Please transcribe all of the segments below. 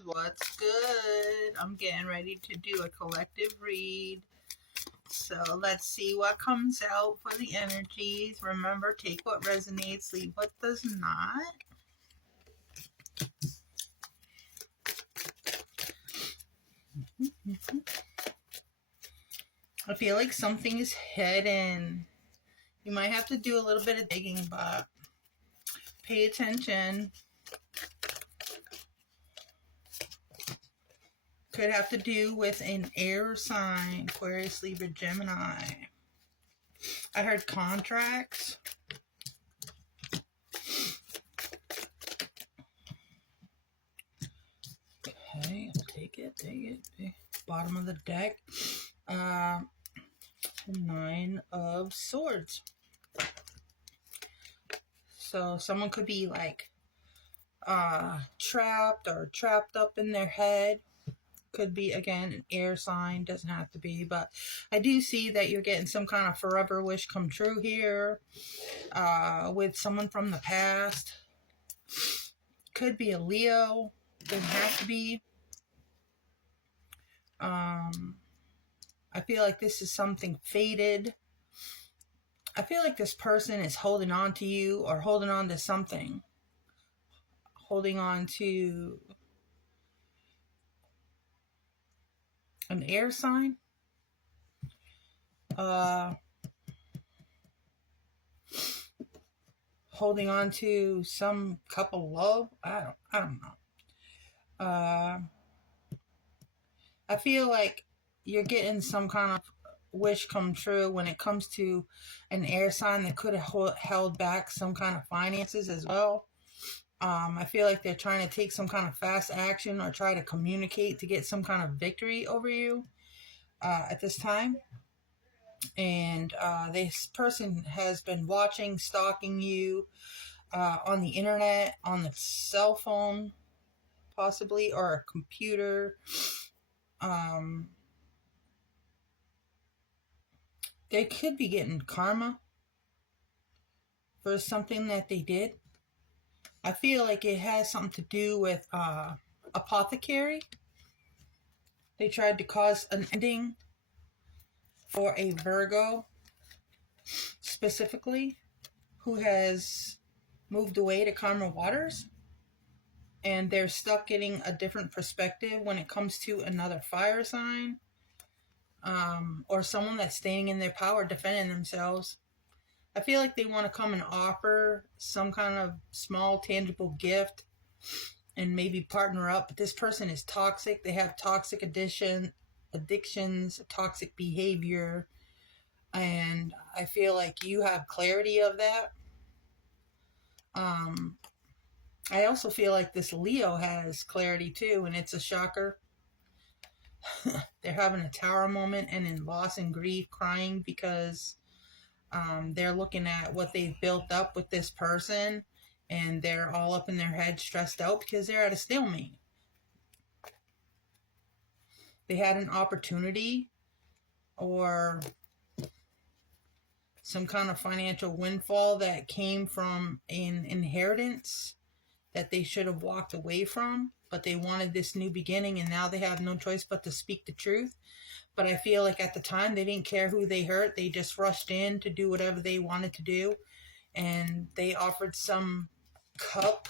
What's good? I'm getting ready to do a collective read. So let's see what comes out for the energies. Remember, take what resonates, leave what does not. I feel like something is hidden. You might have to do a little bit of digging, but pay attention. Could have to do with an air sign, Aquarius, Libra, Gemini. I heard contracts. Okay, take it. Bottom of the deck. 9 of Swords. So someone could be like trapped or trapped up in their head. Could be, again, an air sign. Doesn't have to be, but I do see that you're getting some kind of forever wish come true here with someone from the past. Could be a Leo. Doesn't have to be. I feel like this is something fated. I feel like this person is holding on to you or holding on to something. Holding on to an air sign. Holding on to some couple love. I don't know. I feel like you're getting some kind of wish come true when it comes to an air sign that could have held back some kind of finances as well. I feel like they're trying to take some kind of fast action or try to communicate to get some kind of victory over you at this time. And this person has been watching, stalking you on the internet, on the cell phone, possibly, or a computer. They could be getting karma for something that they did. I feel like it has something to do with apothecary. They tried to cause an ending for a Virgo, specifically, who has moved away to karma waters. And they're stuck getting a different perspective when it comes to another fire sign. Or someone that's staying in their power, defending themselves. I feel like they want to come and offer some kind of small, tangible gift and maybe partner up. But this person is toxic. They have toxic addictions, toxic behavior. And I feel like you have clarity of that. I also feel like this Leo has clarity too, and it's a shocker. They're having a tower moment and in loss and grief, crying because they're looking at what they've built up with this person, and they're all up in their head, stressed out because they're at a stalemate. They had an opportunity or some kind of financial windfall that came from an inheritance that they should have walked away from, but they wanted this new beginning, and now they have no choice but to speak the truth. But I feel like at the time they didn't care who they hurt. They just rushed in to do whatever they wanted to do, and they offered some cup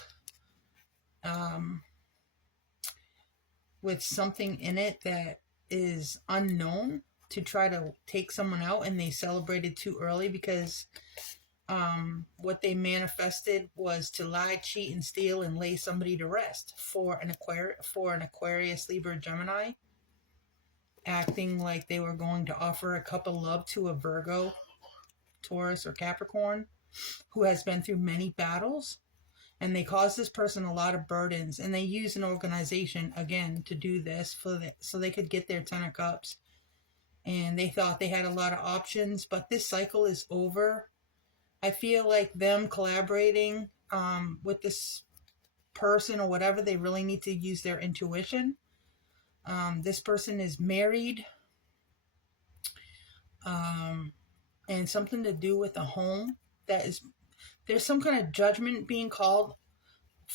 with something in it that is unknown to try to take someone out, and they celebrated too early because what they manifested was to lie, cheat, and steal and lay somebody to rest for an Aquarius, Libra, Gemini, acting like they were going to offer a cup of love to a Virgo, Taurus, or Capricorn who has been through many battles. And they caused this person a lot of burdens, and they use an organization again to do this so they could get their 10 of Cups. And they thought they had a lot of options, but this cycle is over. I feel like them collaborating with this person or whatever, they really need to use their intuition. This person is married, and something to do with a home that is, there's some kind of judgment being called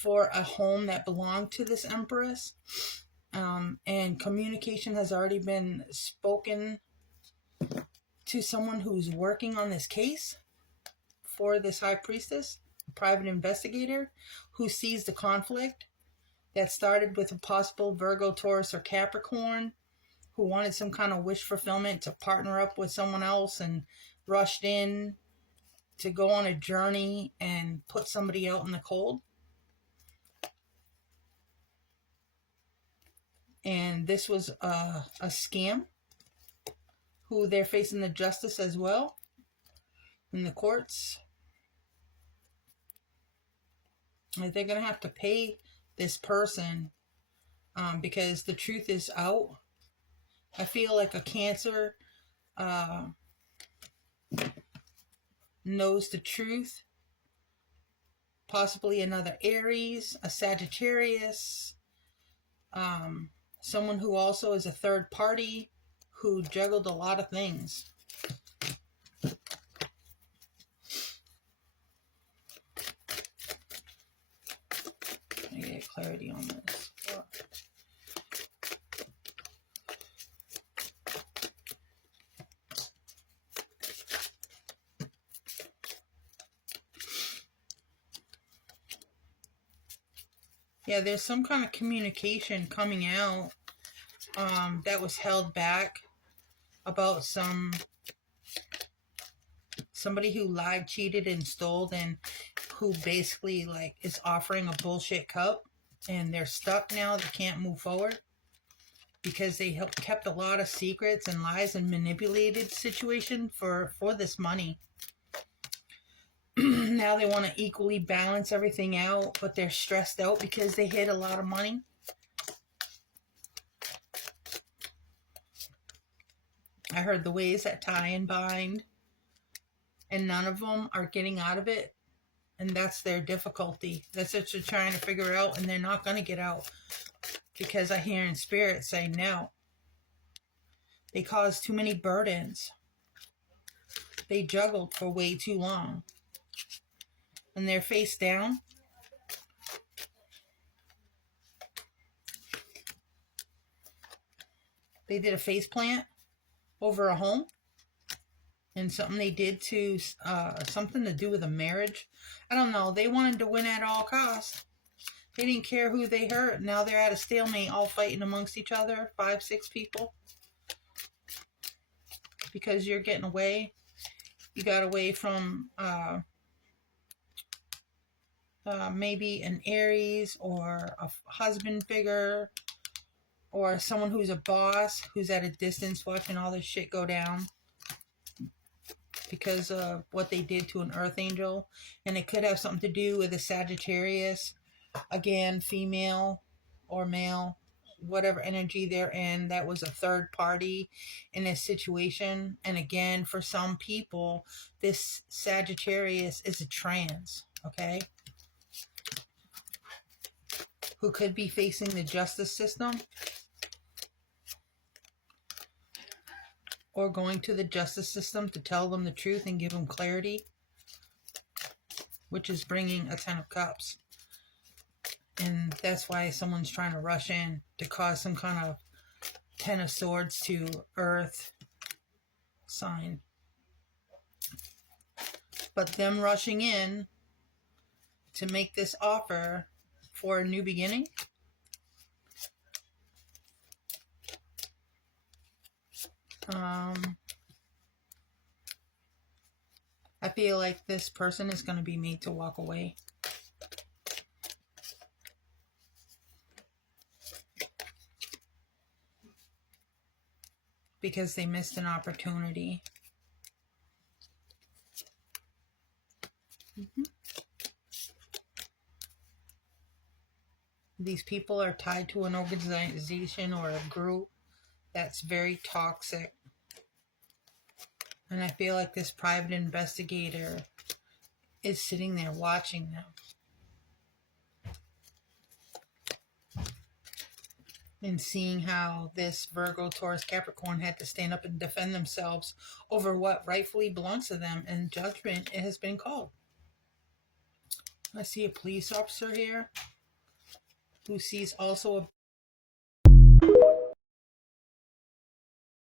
for a home that belonged to this Empress. And communication has already been spoken to someone who's working on this case for this High Priestess, a private investigator who sees the conflict that started with a possible Virgo, Taurus, or Capricorn who wanted some kind of wish fulfillment to partner up with someone else and rushed in to go on a journey and put somebody out in the cold. And this was a scam who they're facing the justice as well in the courts. And they're going to have to pay this person because the truth is out. I feel like a Cancer knows the truth. Possibly another Aries, a Sagittarius, someone who also is a third party who juggled a lot of things. Let me get clarity on this. Yeah, there's some kind of communication coming out that was held back about somebody who lied, cheated, and stole, and who basically like is offering a bullshit cup, and they're stuck now. They can't move forward because they kept a lot of secrets and lies and manipulated situation for this money. Now they want to equally balance everything out, but they're stressed out because they hid a lot of money. I heard the ways that tie and bind, and none of them are getting out of it, and that's their difficulty. That's what they're trying to figure out, and they're not going to get out because I hear in spirit say no. They caused too many burdens. They juggled for way too long. And they're face down. They did a face plant over a home. And something they did to, something to do with a marriage. I don't know. They wanted to win at all costs. They didn't care who they hurt. Now they're at a stalemate, all fighting amongst each other. 5, 6 people. Because you're getting away. You got away from maybe an Aries or a husband figure or someone who's a boss who's at a distance watching all this shit go down because of what they did to an earth angel. And it could have something to do with a Sagittarius, again, female or male, whatever energy they're in. That was a third party in this situation. And again, for some people, this Sagittarius is a trans, okay, who could be facing the justice system or going to the justice system to tell them the truth and give them clarity, which is bringing a 10 of Cups. And that's why someone's trying to rush in to cause some kind of 10 of Swords to Earth sign. But them rushing in to make this offer for a new beginning, I feel like this person is going to be made to walk away. Because they missed an opportunity. These people are tied to an organization or a group that's very toxic. And I feel like this private investigator is sitting there watching them. And seeing how this Virgo, Taurus, Capricorn had to stand up and defend themselves over what rightfully belongs to them. And judgment, it has been called. I see a police officer here who sees also